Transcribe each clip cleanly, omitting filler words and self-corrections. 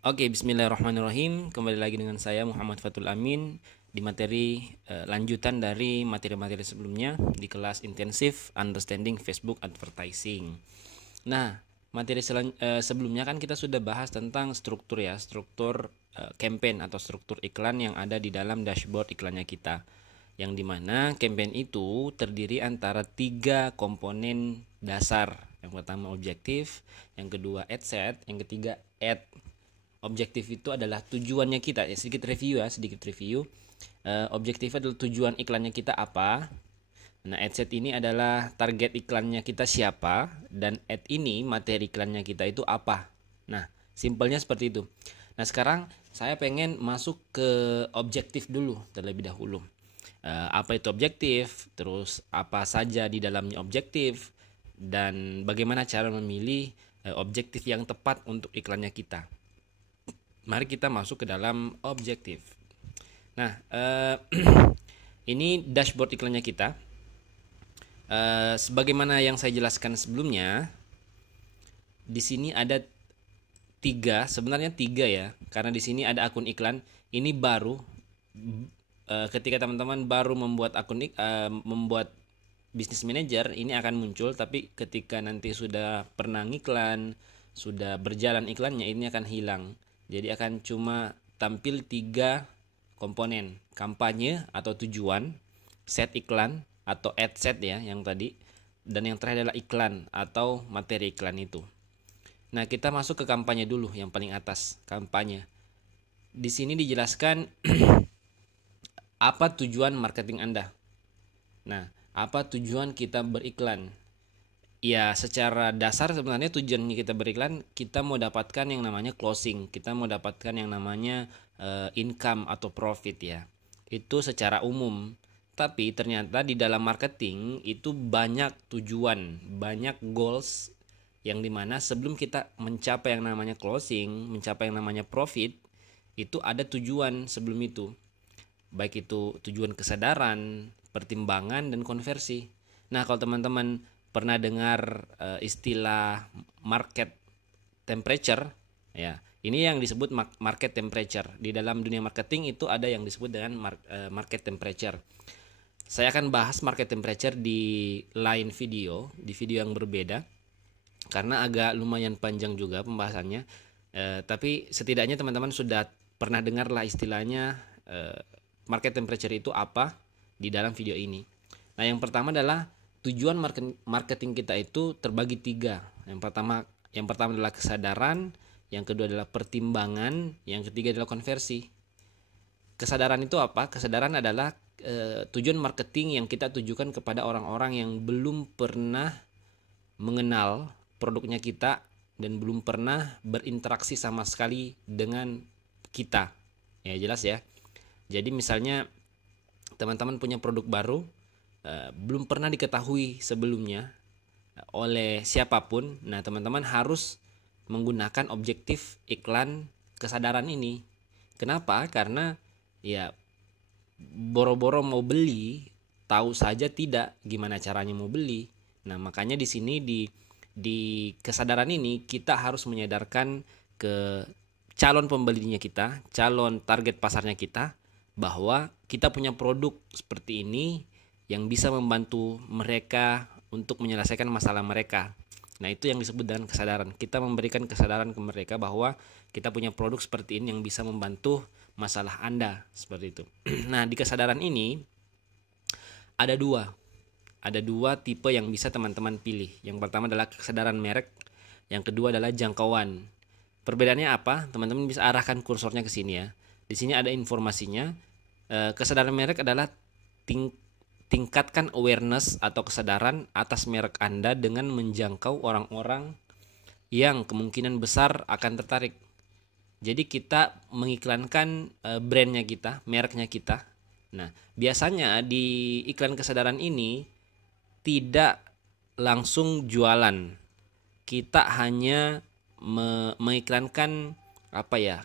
Oke, bismillahirrahmanirrahim. Kembali lagi dengan saya Muhammad Fatul Amin di materi lanjutan dari materi-materi sebelumnya di kelas intensif Understanding Facebook Advertising. Nah, sebelumnya kan kita sudah bahas tentang struktur ya, struktur campaign atau struktur iklan yang ada di dalam dashboard iklannya kita. Yang dimana campaign itu terdiri antara tiga komponen dasar. Yang pertama objektif, yang kedua ad set, yang ketiga ad. Objektif itu adalah tujuannya kita ya, sedikit review. Objektif adalah tujuan iklannya kita apa. Nah, ad set ini adalah target iklannya kita siapa, dan ad ini materi iklannya kita itu apa. Nah, simpelnya seperti itu. Nah, sekarang saya pengen masuk ke objektif dulu terlebih dahulu. Apa itu objektif, terus apa saja di dalamnya objektif, dan bagaimana cara memilih objektif yang tepat untuk iklannya kita. Mari kita masuk ke dalam objektif. Nah, ini dashboard iklannya kita. Sebagaimana yang saya jelaskan sebelumnya, di sini ada sebenarnya tiga ya, karena di sini ada akun iklan. Ini baru, ketika teman-teman baru membuat membuat bisnis manager, ini akan muncul. Tapi ketika nanti sudah pernah ngiklan, sudah berjalan iklannya, ini akan hilang. Jadi akan cuma tampil tiga komponen: kampanye atau tujuan, set iklan atau ad set ya yang tadi, dan yang terakhir adalah iklan atau materi iklan itu. Nah, kita masuk ke kampanye dulu, yang paling atas, kampanye. Di sini dijelaskan apa tujuan marketing Anda. Nah, apa tujuan kita beriklan? Ya, secara dasar sebenarnya tujuan kita beriklan, kita mau dapatkan yang namanya closing, kita mau dapatkan yang namanya income atau profit ya. Itu secara umum. Tapi ternyata di dalam marketing itu banyak tujuan, banyak goals, yang dimana sebelum kita mencapai yang namanya closing, mencapai yang namanya profit, itu ada tujuan sebelum itu. Baik itu tujuan kesadaran, pertimbangan, dan konversi. Nah, kalau teman-teman pernah dengar istilah market temperature ya, ini yang disebut market temperature. Di dalam dunia marketing itu ada yang disebut dengan market temperature. Saya akan bahas market temperature di lain video, di video yang berbeda, karena agak lumayan panjang juga pembahasannya. Tapi setidaknya teman-teman sudah pernah dengar lah istilahnya market temperature itu apa di dalam video ini. Nah, yang pertama adalah tujuan marketing kita itu terbagi tiga. Yang pertama adalah kesadaran, yang kedua adalah pertimbangan, yang ketiga adalah konversi. Kesadaran itu apa? Kesadaran adalah tujuan marketing yang kita tujukan kepada orang-orang yang belum pernah mengenal produknya kita dan belum pernah berinteraksi sama sekali dengan kita. Ya, jelas ya. Jadi misalnya teman-teman punya produk baru, belum pernah diketahui sebelumnya oleh siapapun. Nah, teman-teman harus menggunakan objektif iklan kesadaran ini. Kenapa? Karena ya boro-boro mau beli, tahu saja tidak gimana caranya mau beli. Nah, makanya di sini di kesadaran ini kita harus menyadarkan ke calon pembelinya kita, calon target pasarnya kita, bahwa kita punya produk seperti ini yang bisa membantu mereka untuk menyelesaikan masalah mereka. Nah, itu yang disebut dengan kesadaran. Kita memberikan kesadaran ke mereka bahwa kita punya produk seperti ini yang bisa membantu masalah Anda, seperti itu. Nah, di kesadaran ini ada dua tipe yang bisa teman-teman pilih. Yang pertama adalah kesadaran merek, yang kedua adalah jangkauan. Perbedaannya apa? Teman-teman bisa arahkan kursornya ke sini ya. Di sini ada informasinya. Kesadaran merek adalah tingkatkan awareness atau kesadaran atas merek Anda dengan menjangkau orang-orang yang kemungkinan besar akan tertarik. Jadi kita mengiklankan brandnya kita, mereknya kita. Nah, biasanya di iklan kesadaran ini tidak langsung jualan. Kita hanya mengiklankan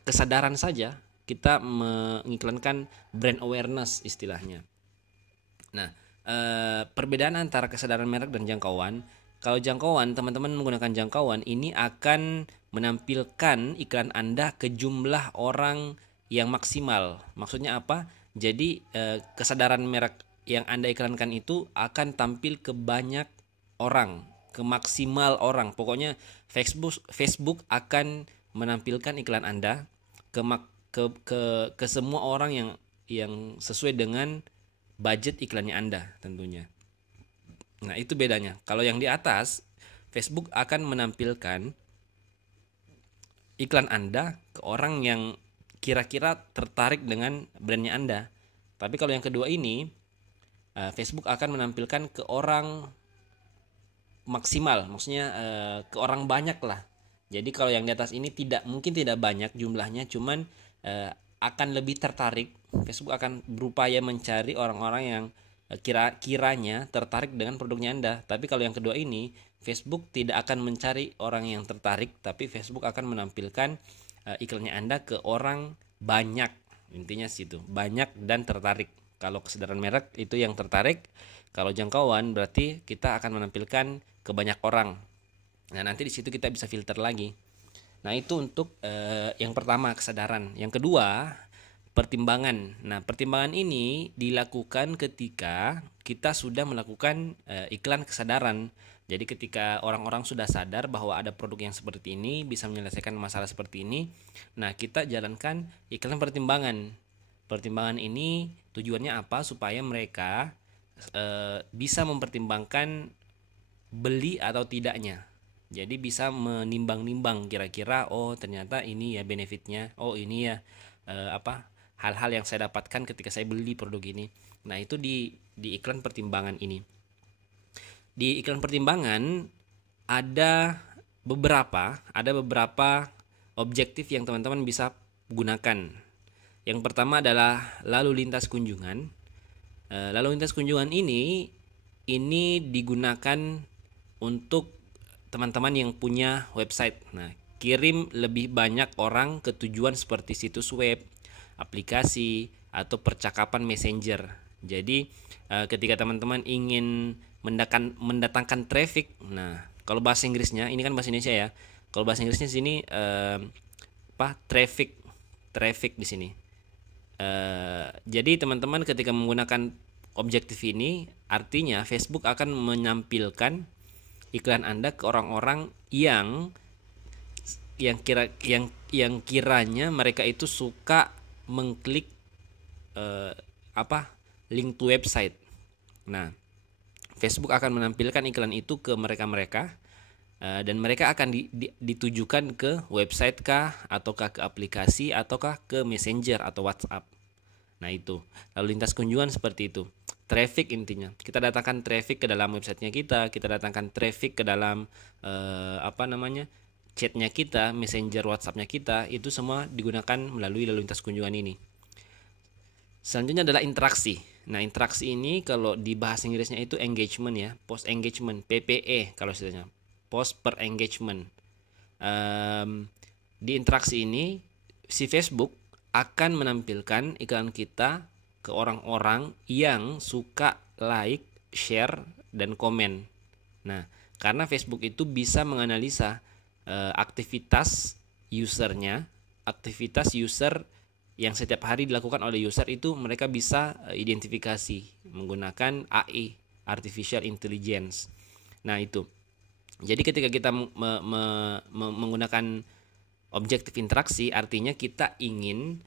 kesadaran saja. Kita mengiklankan brand awareness istilahnya. Nah, perbedaan antara kesadaran merek dan jangkauan. Kalau jangkauan, teman-teman menggunakan jangkauan ini akan menampilkan iklan Anda ke jumlah orang yang maksimal. Maksudnya apa? Jadi kesadaran merek yang Anda iklankan itu akan tampil ke banyak orang, ke maksimal orang. Pokoknya Facebook akan menampilkan iklan Anda ke semua orang yang sesuai dengan budget iklannya Anda tentunya. Nah, itu bedanya. Kalau yang di atas, Facebook akan menampilkan iklan Anda ke orang yang kira-kira tertarik dengan brandnya Anda. Tapi kalau yang kedua ini, Facebook akan menampilkan ke orang maksimal, maksudnya ke orang banyak lah. Jadi kalau yang di atas ini mungkin tidak banyak jumlahnya, cuman akan lebih tertarik. Facebook akan berupaya mencari orang-orang yang kiranya tertarik dengan produknya Anda. Tapi kalau yang kedua ini, Facebook tidak akan mencari orang yang tertarik, tapi Facebook akan menampilkan iklannya Anda ke orang banyak. Intinya situ, banyak dan tertarik. Kalau kesadaran merek itu yang tertarik, kalau jangkauan berarti kita akan menampilkan ke banyak orang. Nah, nanti di situ kita bisa filter lagi. Nah, itu untuk yang pertama, kesadaran. Yang kedua, pertimbangan. Nah, pertimbangan ini dilakukan ketika kita sudah melakukan iklan kesadaran. Jadi ketika orang-orang sudah sadar bahwa ada produk yang seperti ini bisa menyelesaikan masalah seperti ini, nah kita jalankan iklan pertimbangan. Pertimbangan ini tujuannya apa? Supaya mereka bisa mempertimbangkan beli atau tidaknya. Jadi bisa menimbang-nimbang kira-kira ternyata ini ya benefitnya, ini ya hal-hal yang saya dapatkan ketika saya beli produk ini. Nah, itu di iklan pertimbangan ini. Di iklan pertimbangan ada beberapa objektif yang teman-teman bisa gunakan. Yang pertama adalah lalu lintas kunjungan. Lalu lintas kunjungan ini digunakan untuk teman-teman yang punya website. Nah, kirim lebih banyak orang ke tujuan seperti situs web, aplikasi, atau percakapan messenger. Jadi ketika teman-teman ingin mendatangkan traffic, nah kalau bahasa Inggrisnya, ini kan bahasa Indonesia ya. Kalau bahasa Inggrisnya sini traffic di sini. Jadi teman-teman ketika menggunakan objektif ini, artinya Facebook akan menampilkan iklan Anda ke orang-orang yang kiranya mereka itu suka mengklik link to website. Nah, Facebook akan menampilkan iklan itu ke mereka dan mereka akan ditujukan ke website kah, ataukah ke aplikasi, ataukah ke messenger atau WhatsApp. Nah, itu lalu lintas kunjungan seperti itu. Traffic intinya, kita datangkan traffic ke dalam websitenya kita datangkan traffic ke dalam chatnya kita, messenger WhatsAppnya kita, itu semua digunakan melalui lalu lintas kunjungan ini. Selanjutnya adalah interaksi. Nah, interaksi ini kalau di bahasa Inggrisnya itu engagement ya, post engagement, PPE kalau istilahnya, post per engagement. Di interaksi ini si Facebook akan menampilkan iklan kita ke orang-orang yang suka like, share, dan komen. Nah, karena Facebook itu bisa menganalisa aktivitas usernya, aktivitas user yang setiap hari dilakukan oleh user itu mereka bisa identifikasi menggunakan AI, Artificial Intelligence. Nah, itu. Jadi ketika kita menggunakan objektif interaksi, artinya kita ingin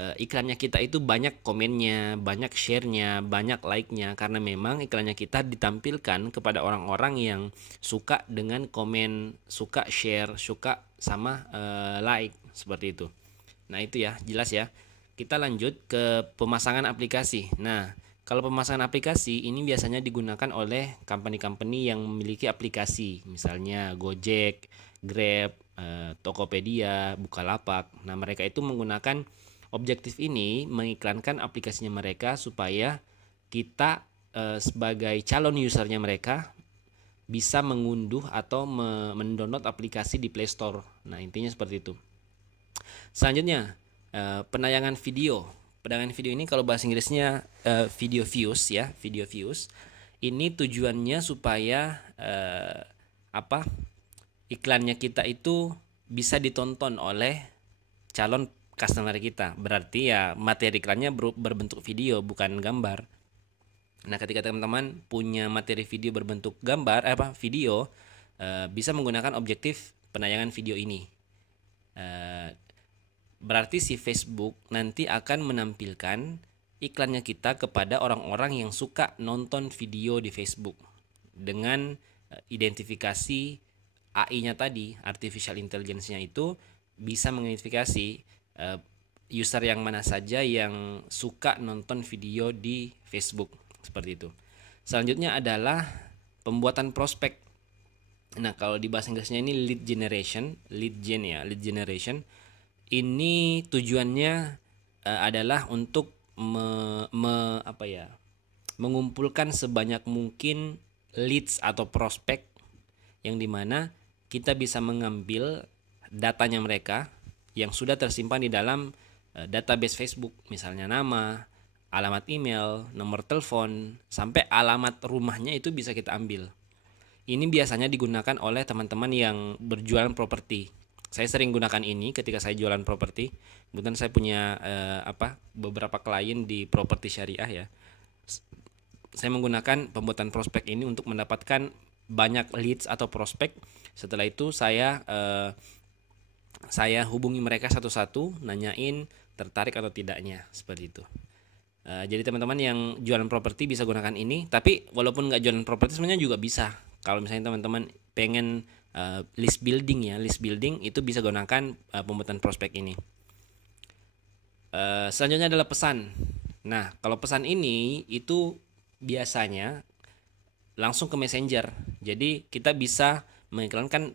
iklannya kita itu banyak komennya, banyak share-nya, banyak like-nya, karena memang iklannya kita ditampilkan kepada orang-orang yang suka dengan komen, suka share, suka sama like, seperti itu. Nah, itu ya, jelas ya. Kita lanjut ke pemasangan aplikasi. Nah, kalau pemasangan aplikasi ini biasanya digunakan oleh company-company yang memiliki aplikasi, misalnya Gojek, Grab, Tokopedia, Bukalapak. Nah, mereka itu menggunakan objektif ini mengiklankan aplikasinya mereka supaya kita sebagai calon usernya mereka bisa mengunduh atau mendownload aplikasi di Play Store. Nah, intinya seperti itu. Selanjutnya, penayangan video. Penayangan video ini kalau bahasa Inggrisnya video views ya, video views. Ini tujuannya supaya iklannya kita itu bisa ditonton oleh calon customer kita. Berarti ya materi iklannya berbentuk video bukan gambar. Nah, ketika teman-teman punya materi video berbentuk gambar video, bisa menggunakan objektif penayangan video ini. Berarti si Facebook nanti akan menampilkan iklannya kita kepada orang-orang yang suka nonton video di Facebook dengan identifikasi AI-nya tadi, artificial intelligence-nya itu bisa mengidentifikasi user yang mana saja yang suka nonton video di Facebook, seperti itu. Selanjutnya adalah pembuatan prospek. Nah, kalau di bahasa Inggrisnya ini lead generation. Ini tujuannya adalah untuk mengumpulkan sebanyak mungkin leads atau prospek yang dimana kita bisa mengambil datanya mereka yang sudah tersimpan di dalam database Facebook, misalnya nama, alamat email, nomor telepon, sampai alamat rumahnya itu bisa kita ambil. Ini biasanya digunakan oleh teman-teman yang berjualan properti. Saya sering gunakan ini ketika saya jualan properti. Kemudian saya punya beberapa klien di properti syariah ya. Saya menggunakan pembuatan prospek ini untuk mendapatkan banyak leads atau prospek. Setelah itu saya hubungi mereka satu-satu, nanyain tertarik atau tidaknya, seperti itu. Jadi teman-teman yang jualan properti bisa gunakan ini. Tapi walaupun nggak jualan properti sebenarnya juga bisa. Kalau misalnya teman-teman pengen list building itu bisa gunakan pembuatan prospek ini. Selanjutnya adalah pesan. Nah, kalau pesan ini itu biasanya langsung ke Messenger. Jadi kita bisa mengiklankan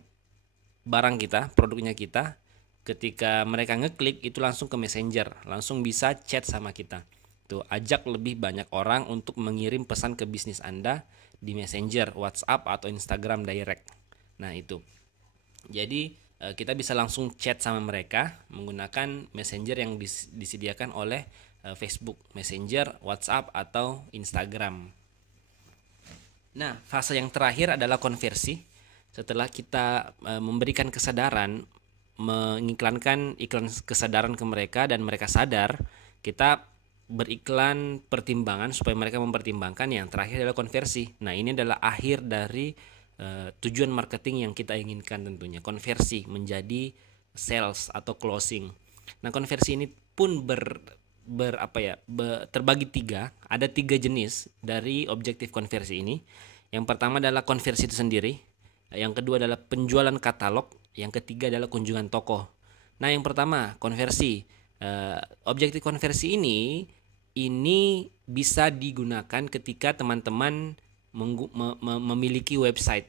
barang kita, produknya kita. Ketika mereka ngeklik itu langsung ke Messenger, langsung bisa chat sama kita. Tuh, ajak lebih banyak orang untuk mengirim pesan ke bisnis Anda di Messenger, WhatsApp atau Instagram Direct. Nah, itu. Jadi kita bisa langsung chat sama mereka menggunakan Messenger yang disediakan oleh Facebook, Messenger, WhatsApp atau Instagram. Nah, fase yang terakhir adalah konversi. Setelah kita memberikan kesadaran, mengiklankan iklan kesadaran ke mereka dan mereka sadar, kita beriklan pertimbangan supaya mereka mempertimbangkan. Yang terakhir adalah konversi. Nah, ini adalah akhir dari tujuan marketing yang kita inginkan tentunya, konversi menjadi sales atau closing. Nah, konversi ini pun terbagi tiga. Ada 3 jenis dari objektif konversi ini. Yang pertama adalah konversi itu sendiri. Yang kedua adalah penjualan katalog. Yang ketiga adalah kunjungan toko. Nah, yang pertama konversi. Objektif konversi ini bisa digunakan ketika teman-teman memiliki website.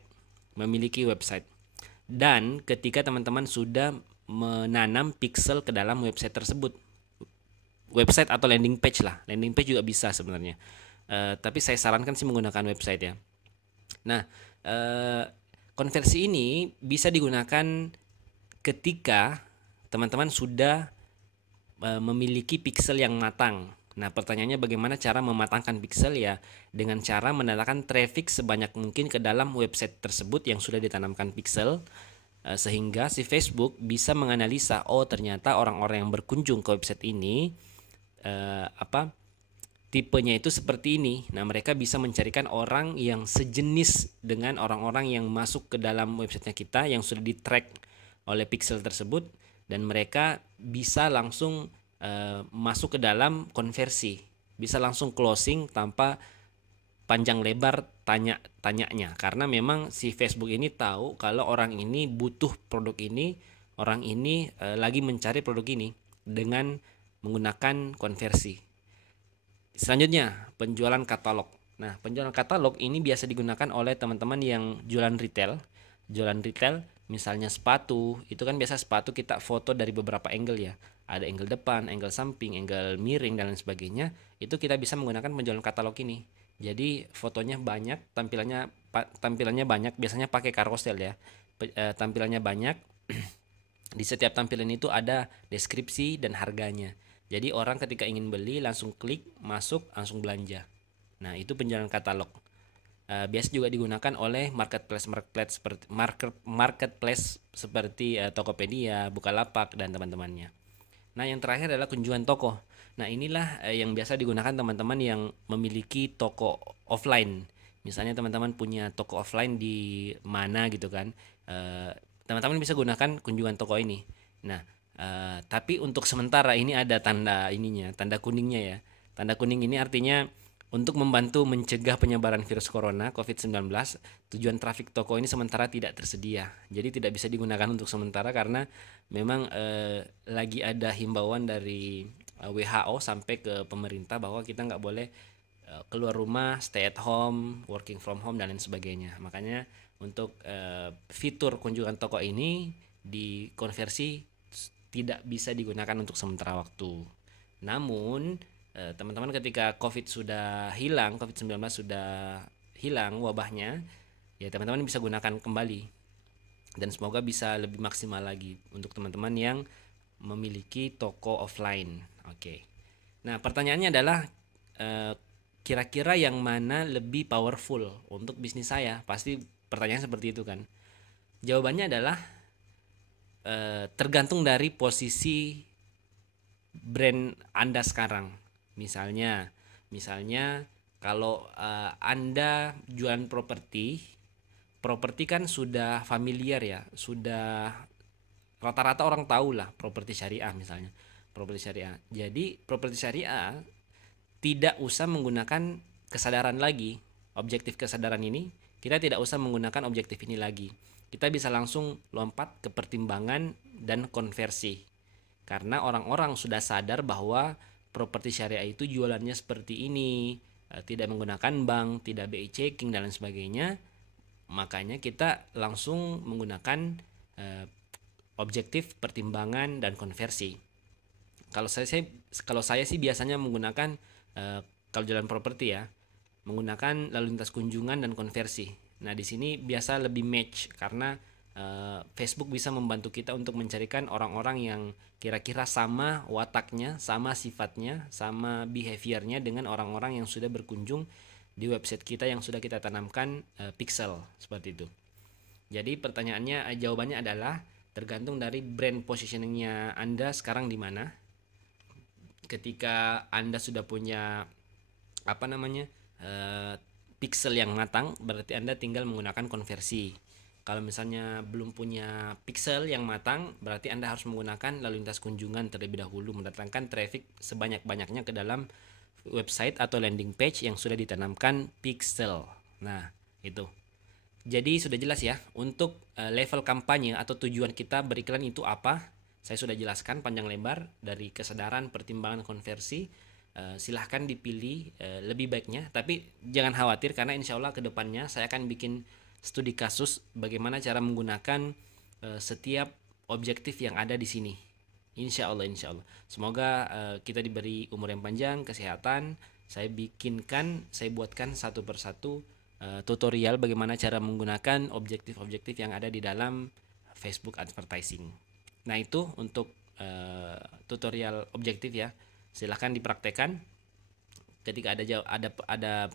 Dan ketika teman-teman sudah menanam pixel ke dalam website tersebut. Website atau landing page lah. Landing page juga bisa sebenarnya. Tapi saya sarankan sih menggunakan website ya. Nah, konversi ini bisa digunakan ketika teman-teman sudah memiliki pixel yang matang. Nah, pertanyaannya bagaimana cara mematangkan pixel ya? Dengan cara mendatangkan traffic sebanyak mungkin ke dalam website tersebut yang sudah ditanamkan pixel, sehingga si Facebook bisa menganalisa, oh ternyata orang-orang yang berkunjung ke website ini tipenya itu seperti ini. Nah, mereka bisa mencarikan orang yang sejenis dengan orang-orang yang masuk ke dalam websitenya kita yang sudah di-track oleh pixel tersebut, dan mereka bisa langsung masuk ke dalam konversi, bisa langsung closing tanpa panjang lebar tanya-tanyanya, karena memang si Facebook ini tahu kalau orang ini butuh produk ini, orang ini lagi mencari produk ini dengan menggunakan konversi. Selanjutnya, penjualan katalog. Nah, penjualan katalog ini biasa digunakan oleh teman-teman yang jualan retail. Jualan retail, misalnya sepatu, itu kan biasa sepatu kita foto dari beberapa angle ya. Ada angle depan, angle samping, angle miring, dan lain sebagainya. Itu kita bisa menggunakan penjualan katalog ini. Jadi fotonya banyak, tampilannya banyak, biasanya pakai carousel ya. Tampilannya banyak. Di setiap tampilan itu ada deskripsi dan harganya. Jadi orang ketika ingin beli langsung klik, masuk, langsung belanja. Nah, itu penjualan katalog. biasa juga digunakan oleh marketplace seperti Tokopedia, Bukalapak dan teman-temannya. Nah, yang terakhir adalah kunjungan toko. Nah, inilah yang biasa digunakan teman-teman yang memiliki toko offline. Misalnya teman-teman punya toko offline di mana gitu kan. Eh, Teman-teman bisa gunakan kunjungan toko ini. Nah, tapi untuk sementara ini ada tanda ininya, tanda kuningnya ya. Tanda kuning ini artinya untuk membantu mencegah penyebaran virus corona COVID-19, tujuan trafik toko ini sementara tidak tersedia. Jadi tidak bisa digunakan untuk sementara karena memang lagi ada himbauan dari WHO sampai ke pemerintah bahwa kita nggak boleh keluar rumah, stay at home, working from home dan lain sebagainya. Makanya untuk fitur kunjungan toko ini dikonversi tidak bisa digunakan untuk sementara waktu. Namun teman-teman ketika COVID-19 sudah hilang wabahnya, ya teman-teman bisa gunakan kembali dan semoga bisa lebih maksimal lagi untuk teman-teman yang memiliki toko offline. Oke. Nah, pertanyaannya adalah kira-kira yang mana lebih powerful untuk bisnis saya? Pasti pertanyaan seperti itu kan. Jawabannya adalah tergantung dari posisi brand Anda sekarang. Misalnya kalau Anda jualan properti kan sudah familiar ya, sudah rata-rata orang tahu lah properti syariah misalnya. Properti syariah. Jadi properti syariah tidak usah menggunakan kesadaran lagi. Objektif kesadaran ini kita tidak usah menggunakan objektif ini lagi. Kita bisa langsung lompat ke pertimbangan dan konversi. Karena orang-orang sudah sadar bahwa properti syariah itu jualannya seperti ini, tidak menggunakan bank, tidak BI checking dan lain sebagainya. Makanya kita langsung menggunakan objektif pertimbangan dan konversi. Kalau saya sih biasanya menggunakan kalau jalan properti ya, menggunakan lalu lintas kunjungan dan konversi. Nah, di sini biasa lebih match karena Facebook bisa membantu kita untuk mencarikan orang-orang yang kira-kira sama wataknya, sama sifatnya, sama behaviornya dengan orang-orang yang sudah berkunjung di website kita yang sudah kita tanamkan pixel seperti itu. Jadi pertanyaannya, jawabannya adalah tergantung dari brand positioningnya Anda sekarang di mana. Ketika Anda sudah punya pixel yang matang, berarti Anda tinggal menggunakan konversi. Kalau misalnya belum punya pixel yang matang, berarti Anda harus menggunakan lalu lintas kunjungan terlebih dahulu, mendatangkan traffic sebanyak-banyaknya ke dalam website atau landing page yang sudah ditanamkan pixel. Nah, itu. Jadi sudah jelas ya, untuk level kampanye atau tujuan kita beriklan itu apa? Saya sudah jelaskan panjang lebar dari kesadaran, pertimbangan, konversi. Silahkan dipilih lebih baiknya, tapi jangan khawatir karena insya Allah kedepannya saya akan bikin studi kasus bagaimana cara menggunakan setiap objektif yang ada di sini. Insya Allah. Semoga kita diberi umur yang panjang, kesehatan. Saya buatkan satu persatu tutorial bagaimana cara menggunakan objektif-objektif yang ada di dalam Facebook advertising. Nah, itu untuk tutorial objektif ya. Silahkan dipraktekkan. Ketika ada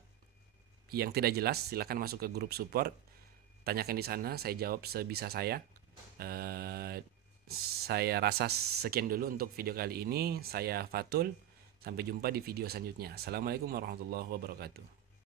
yang tidak jelas, silahkan masuk ke grup support. Tanyakan di sana, saya jawab sebisa saya. Saya rasa sekian dulu untuk video kali ini. Saya Fatul. Sampai jumpa di video selanjutnya. Assalamualaikum warahmatullahi wabarakatuh.